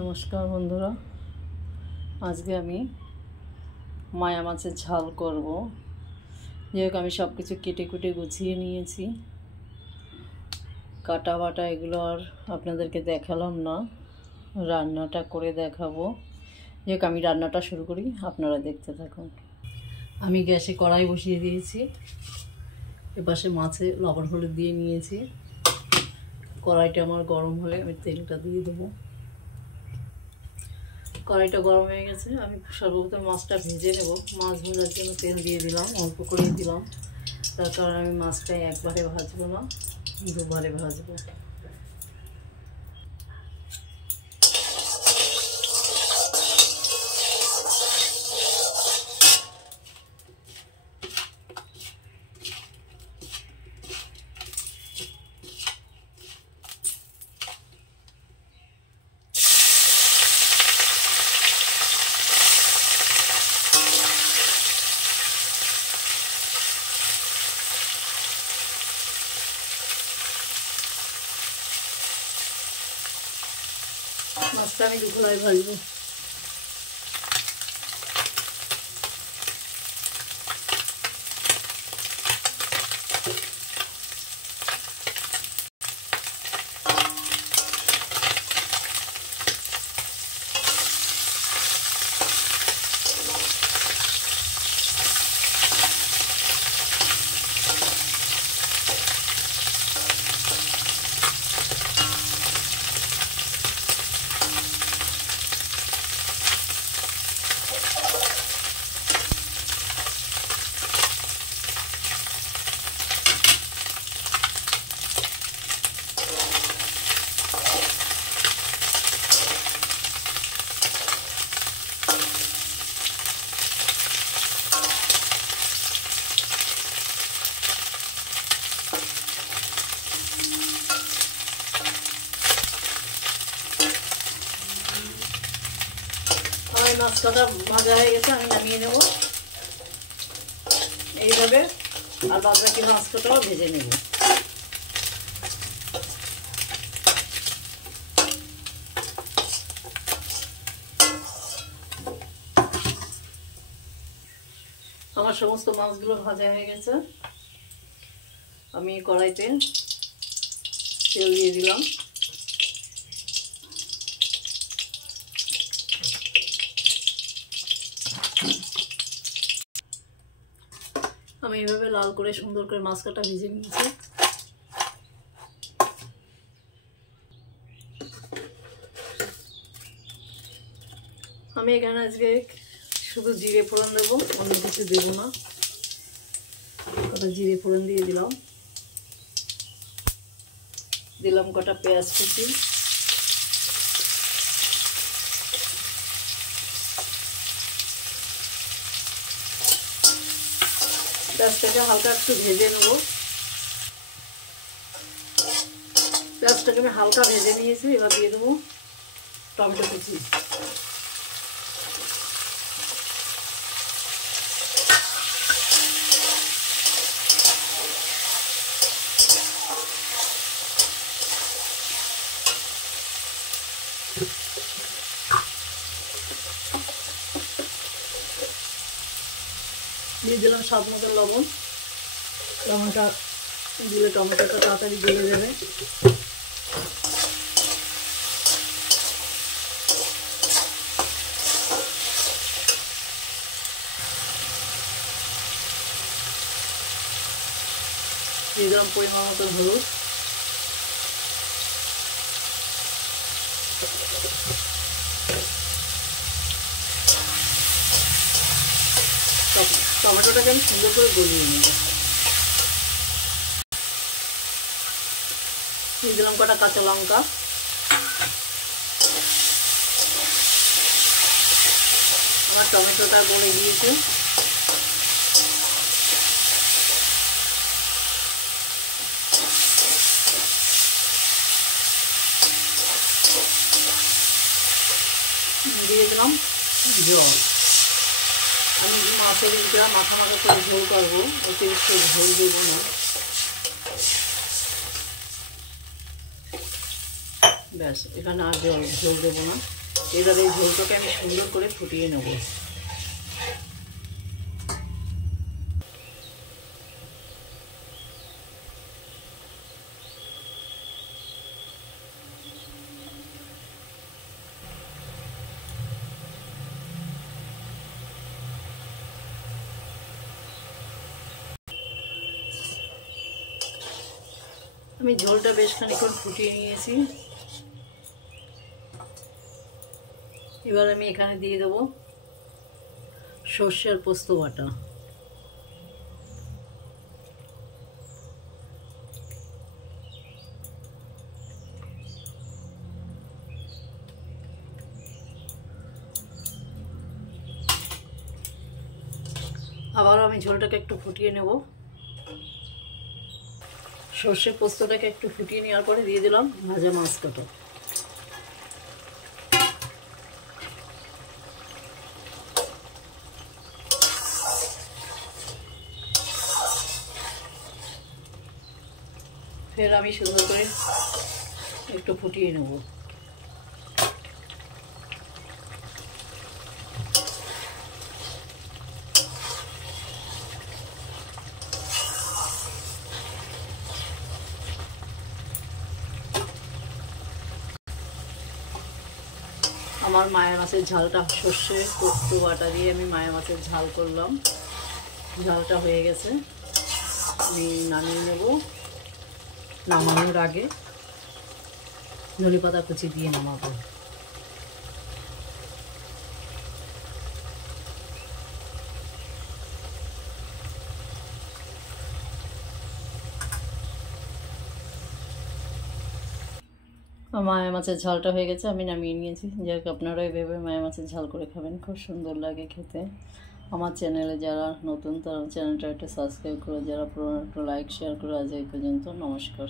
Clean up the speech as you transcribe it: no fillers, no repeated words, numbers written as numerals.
নমস্কার বন্ধুরা, আজকে আমি মায়া মাছের ঝাল করব। যেহেতু আমি সব কিছু কেটে কুটে গুছিয়ে নিয়েছি, কাটা বাটা এগুলো আর আপনাদেরকে দেখালাম না, রান্নাটা করে দেখাবো। যেহেতু আমি রান্নাটা শুরু করি, আপনারা দেখতে থাকুন। আমি গ্যাসে কড়াই বসিয়ে দিয়েছি, এপাশে মাছে লবণ হলুদ দিয়ে নিয়েছি। কড়াইটা আমার গরম হলে আমি তেলটা দিয়ে দেবো। কড়াইটা গরম হয়ে গেছে, আমি সর্বপ্রথম মাছটা ভেজে নেব। মাছ ভাজার জন্য তেল দিয়ে দিলাম, অল্প করে দিলাম, তার কারণ আমি মাছটা একবারে ভাজবো না, দুবারে ভাজবো। মাছটা আমি দুপুরায় ভাজবো। মাছ কাটা ভাজা হয়ে গেছে, আমি নামিয়ে নেব এইভাবে, আর বাদ বাকি মাছ কাটাও ভেজে নেব। আমার সমস্ত মাছগুলো ভাজা হয়ে গেছে, আমি কড়াইতে তেল দিয়ে দিলাম। আমি এইভাবে লাল করে সুন্দর করে মাছ কাটা ভেজে নিয়েছি। আমি এখানে আজকে শুধু জিরে ফোড়ন দেবো, অন্য কিছু দেবো না। কটা জিরে ফোড়ন দিয়ে দিলাম, দিলাম কটা পেঁয়াজ কুচি, পেঁয়াজটাকে হালকা একটু ভেজে নেব। পেঁয়াজটাকে আমি হালকা ভেজে নিয়েছি, এবার দিয়ে দেবো টমেটো কুচি। দিয়ে দিলাম স্বাদ মতো লবণ। লবণটা দিলে টমেটোটা তাড়াতাড়ি গলে যাবে। দিয়ে দিলাম পরিমাণ মতো হলুদ। টমেটোটাকে আমি সুন্দর করে গলিয়ে নেব। দিয়ে দিলাম কটা কাঁচা লঙ্কা। আমার টমেটোটা গলে গিয়েছে। দিয়ে দিলাম জল। আমি মাছের ভিতরে মাথা মাথা করে ঝোল করবো, অতিরিক্ত ঝোল দেবো না। ব্যাস, এখানে আর ঝোল দেবো না। এবার এই ঝোলটাকে আমি সুন্দর করে ফুটিয়ে নেব। আমি ঝোলটা বেশ খানিকক্ষণ ফুটিয়ে নিয়েছি। এবার আমি এখানে দিয়ে দেবো সর্ষে আর পোস্ত বাটা। আবারও আমি ঝোলটাকে একটু ফুটিয়ে নেব। সর্ষে পোস্তটাকে একটু ফুটিয়ে নেওয়ার পরে দিয়ে দিলাম ভাজা মাছ কাটা। ফের আমি সুন্দর করে একটু ফুটিয়ে নেব। আমার মায়া মাছের ঝালটা সর্ষে পোস্ত বাটা দিয়ে আমি মায়া মাছের ঝাল করলাম। ঝালটা হয়ে গেছে, আমি নামিয়ে নেব। নামানোর আগে ধনেপাতা কুচি দিয়ে নামাবো। মায়া মাছের ঝালটা হয়ে গেছে, আমি নামিয়ে নিয়েছি। যাই হোক, আপনারা এভাবে মায়া মাছের ঝাল করে খাবেন, খুব সুন্দর লাগে খেতে। আমার চ্যানেলে যারা নতুন তারা চ্যানেলটা একটু সাবস্ক্রাইব করে, যারা পুরনো একটু লাইক শেয়ার করে। আজ এই পর্যন্ত, নমস্কার।